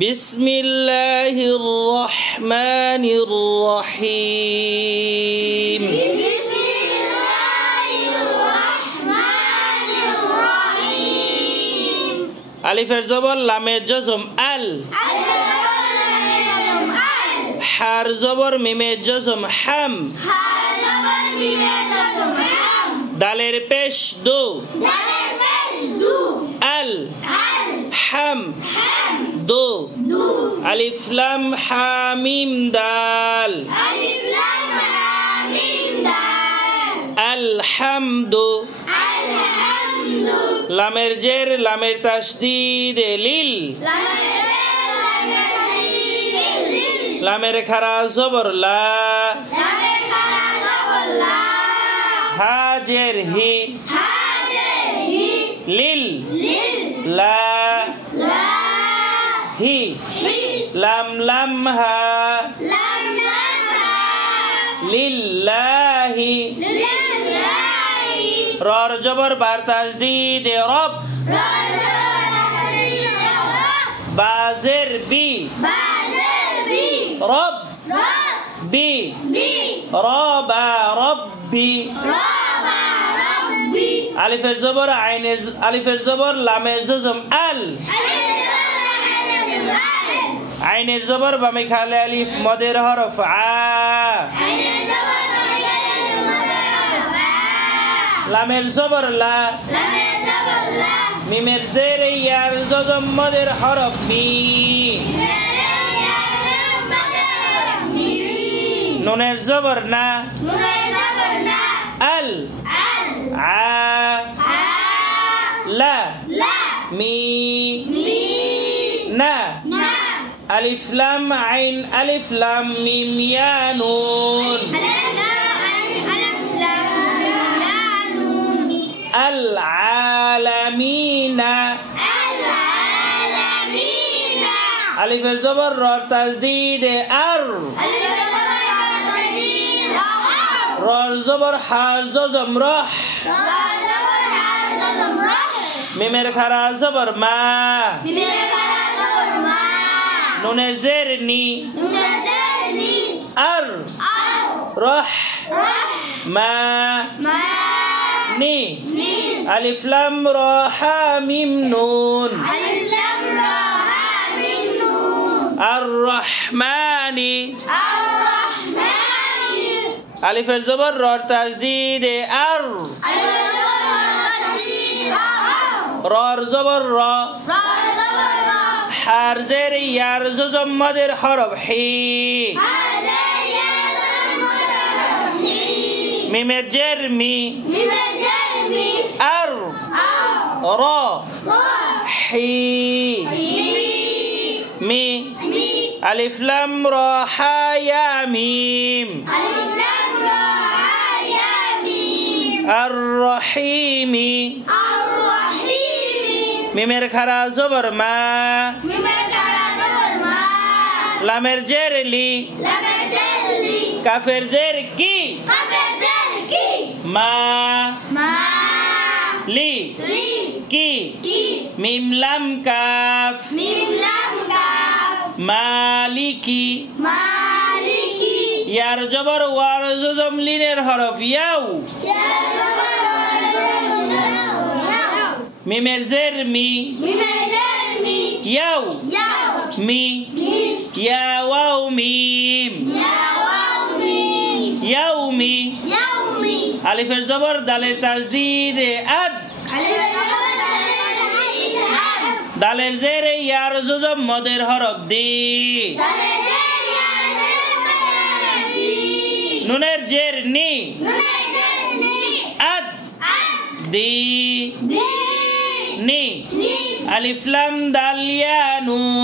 বিসমিল্লাহির রহমানির রহিম। আলিফের জবর লামের জজম আল, হার জবর মিমের জজম হাম, দালের পেশ দো আল হাম দো, আলিফ লাম হামিম দাল আলহামদু, লামের জের লামের তাসদীদ লিল, লামের খারা জবর লা, হাজের হি লিল লা হি, লাম লাম হা লিল্লাহি, রর জবর বার তাসদীদ রব, বাজের বি রব বি, রবা রব্বি, আলিফের জবর আইনের আলিফের জবর লামের জজম আল, আইনের জবর বামে খালে আলিফ মদের হরফ আ, লামের জবর লা, মিমের জের ইয়ার জজম মদের হরফ মি, নুনের জবর না আল, আ লা মি না, আলিফ লাম আইন আলিফ লাম মিম ইয়া নুন, আল আলামিনা, আলিফের জবর রর তাসদীদ আর, রর জবর হার জজম রহ, মিমের খারা জবর মা, নুনের জের নি আর, রহ মা নি, আলিফ লাম র হা মিম নুন, আর রহমানি, আলিফের জবর রর তাসদীদ আর, রর জবর র, হার জের ইয়ার জজম মদের হরফ হি, মিমের জের মি আর, র হি মি, আলিফ লাম র হা ইয়া মিম, আর রহিমি, মিমের খারা জবর মা, লামের জের লি, কাফের জের কি মা লি কি, মিম লাম কাফ মালিকি, ইয়ার জবর ওয়ার জজম লিনের হরফ ইয়াউ, মিমের জের মি ইয়াউ মি, ইয়া ওয়াও মিম ইয়াউমি, আলিফের জবর দালের তাসদীদ আদ, দালের জের ইয়ার জজম মদের হরফ দি, নুনের জের নি আদ দি নি, আলিফ লাম দাল ইয়া নুন,